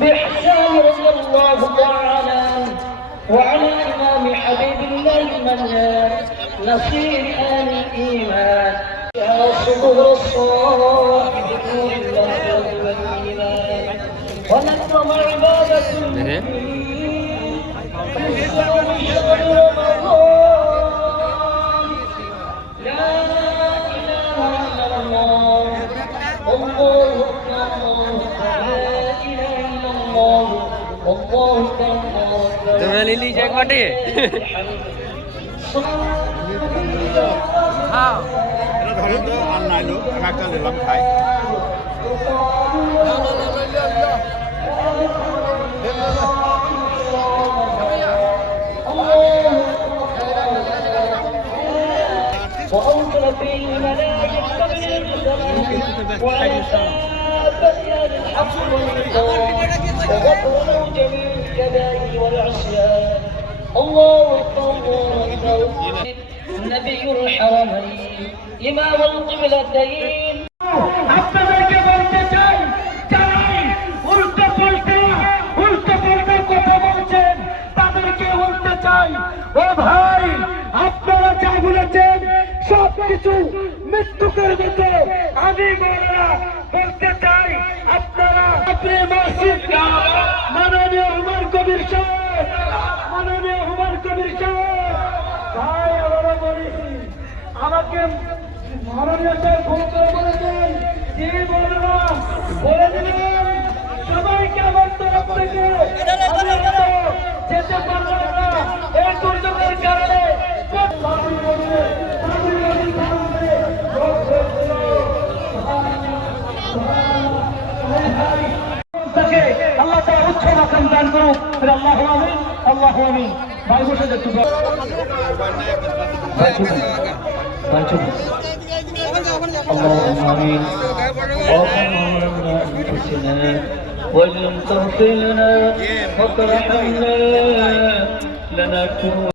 بإحسان رضي الله تعالى وعلى إمام حبيب الله المنان نصير آل الإيمان يا صدور الصالح بنور الله والإيمان ونكرم عبادة المؤمنين في صوم شهر رمضان لا إله إلا الله الله أكبر لا إله إلا الله والله أكبر তোমরা লিলি যাক মাঠে হ্যাঁ এটা ধরেন তো আর নাইলো আমি একটা নিলাম খাই وأوصل فيه الملائكة بالإرسال وعلى الحق والنظام وغفر جميع الكبائر والعصيان الله أكبر نبي الحرمين إمام القبلتين আপনাদেরকে বলতে চাই যারাই উল্টো পাল্টা কথা বলছেন তাদেরকে বলতে চাই ও ভাই আপনারা যা বলেছেন সবকিছু মৃত্যু করে দিতে আমি বলতে চাই আপনারা আপনি মসজিদ মাননীয় হুমায়ুন কবির সাহেব ভাই আমরা বলি আমাকে মাননীয় সাহেব ফোন করে বলেছেন যে বলরা বলে দিলেন সবাইকে আমার তরফ থেকে যেতে পারলাম না এই দুর্যোগের কারণে আল্লাহ তাআলা উচ্চ মাকাম দান করুক আল্লাহু আমিন আল্লাহু আমিন ভাই বসে দেখতে اللهم آمين اللهم ظلمنا أنفسنا وإن لم تغفر لنا وترحمنا لنكون